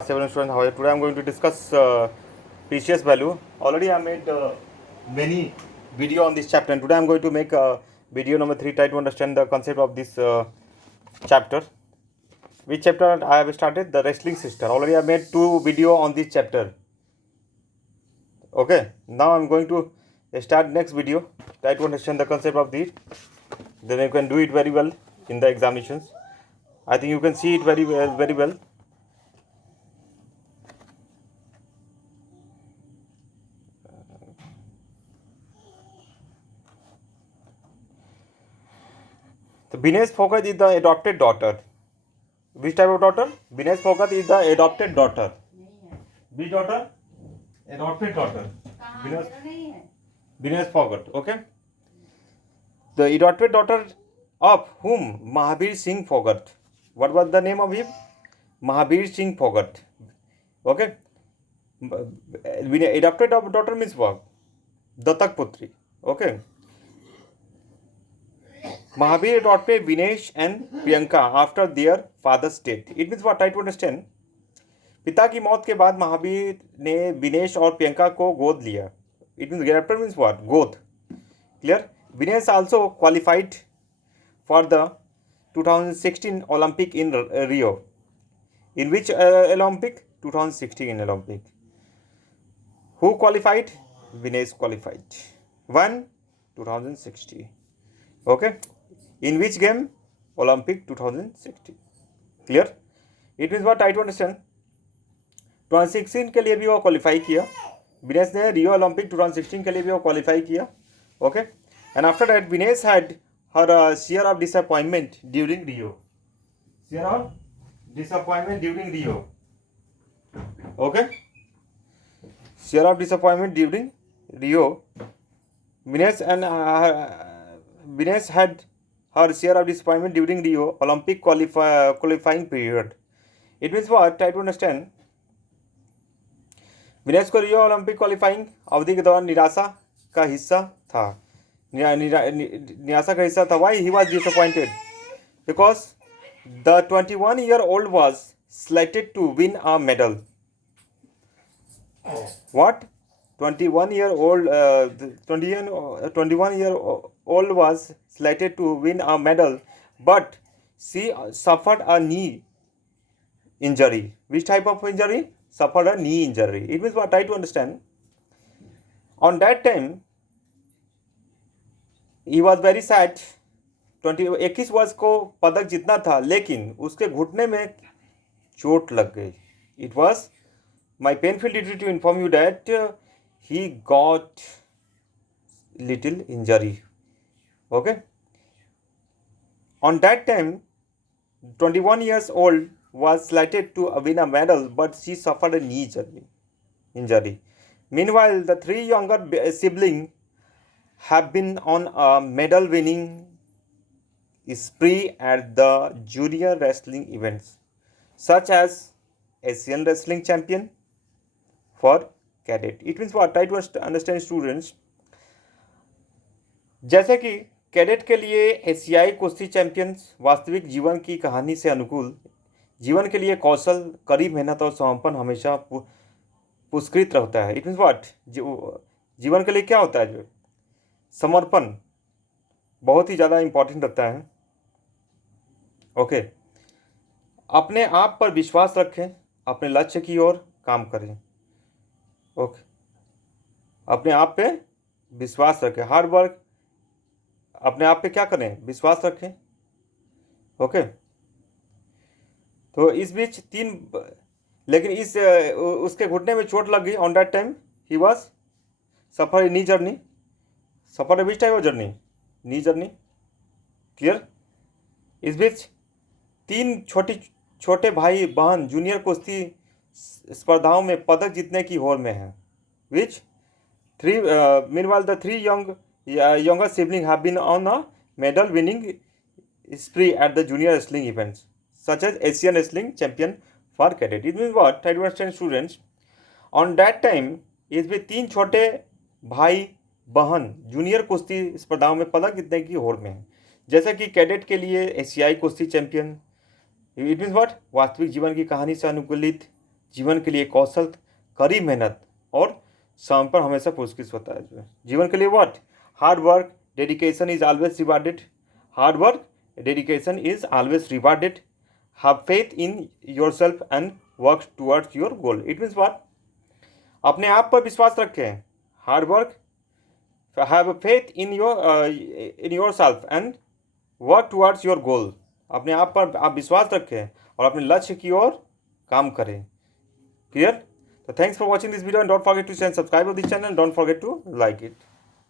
7 students, how are you? Today I'm going to discuss precious value. Already I made many video on this chapter, and today I'm going to make video number 3. Try to understand the concept of this chapter. Which chapter I have started? The wrestling sister. Already I made 2 video on this chapter. Okay, now I'm going to start next video. Try to understand the concept of this. Then you can do it very well in the examinations. I think you can see it very well. So Binesh Phogat is the adopted daughter. Which type of daughter? Binesh Phogat is the adopted daughter. Which daughter? Adopted daughter. Binesh Phogat. Okay. The adopted daughter of whom? Mahabir Singh Phogat. What was the name of him? Mahabir Singh Phogat. Okay. Adopted daughter means what? Datak Putri. Okay. Mahabir adopted Vinesh and Priyanka after their father's death. It means what? Try to understand. पिता की मौत के बाद महावीर ने विनेश और प्रियंका को गोद लिया. It means adopted means what? गोद. Clear? Vinesh also qualified for the 2016 Olympic in Rio. In which Olympic? 2016 Olympic. Who qualified? Vinesh qualified. 2016. Okay. In which game? Olympic 2016. Clear? It means what? I to understand. 2016 के लिए भी वो qualify किया. विनेश ने Rio Olympic 2016 के लिए भी वो क्वालिफाई किया. Okay. And after that, Vinesh had her share of disappointment during Rio. Share of disappointment during Rio. Okay. Share of disappointment during Rio. Vinesh had her share of disappointment during Rio Olympic qualifying period. It means what? Try to understand. Vinesh को Rio Olympic qualifying अवधि के दौरान निराशा का हिस्सा था. Why he was disappointed? Because the 21-year-old was selected to win a medal. What? 21-year-old was selected to win a medal, but she suffered a knee injury. Which type of injury? Suffered a knee injury. It means what? Try to understand. On that time, he was very sad. 21 वर्ष को पदक जीतना था, लेकिन उसके घुटने में चोट लग गई. It was my painful duty to inform you that he got little injury. Okay. On that time, 21 years old was selected to win a medal, but she suffered a knee injury. Meanwhile, the 3 younger siblings have been on a medal winning spree at the junior wrestling events, such as Asian Wrestling Champion for cadet. It means what? Try to understand students. जैसे कि cadet के लिए एशियाई कुश्ती champions वास्तविक जीवन की कहानी से अनुकूल, जीवन के लिए कौशल, कड़ी मेहनत और समर्पण हमेशा पुरस्कृत रहता है. It means what? जीवन के लिए क्या होता है? जो समर्पण बहुत ही ज़्यादा इम्पोर्टेंट रहता है. ओके. अपने आप पर विश्वास रखें, अपने लक्ष्य की ओर काम करें. ओके. अपने आप पे विश्वास रखें, हार्ड वर्क. अपने आप पे क्या करें? विश्वास रखें. ओके. तो इस बीच लेकिन उसके घुटने में चोट लग गई. On that time he was suffer knee journey. Suffer which type of journey? Knee journey. Clear? इस बीच 3 छोटे भाई बहन जूनियर कुश्ती स्पर्धाओं में पदक जीतने की होड़ में हैं. विच 3 meanwhile the 3 younger siblings have been on a medal winning spree at the junior wrestling events, such as Asian Wrestling Champion for cadet. It means what? Try to understand students. On that time, इसमें 3 छोटे भाई बहन junior कुश्ती स्पर्धाओं में पदक जीतने की होड़ में हैं. जैसे कि कैडेट के लिए एशियाई कुश्ती चैंपियन. It means what? वास्तविक जीवन की कहानी से अनुकूलित जीवन के लिए कौशल, कड़ी मेहनत और समय पर हमेशा पुरस्कृत होता है। जीवन के लिए what? Hard work, dedication is always rewarded. Hard work, dedication is always rewarded. Have faith in your self and work towards your goal. It means what? अपने आप पर विश्वास रखें, hard work, have faith in your self and work towards your goal. अपने आप पर आप विश्वास रखें और अपने लक्ष्य की ओर काम करें। Clear? So thanks for watching this video and don't forget to share and subscribe to this channel and don't forget to like it.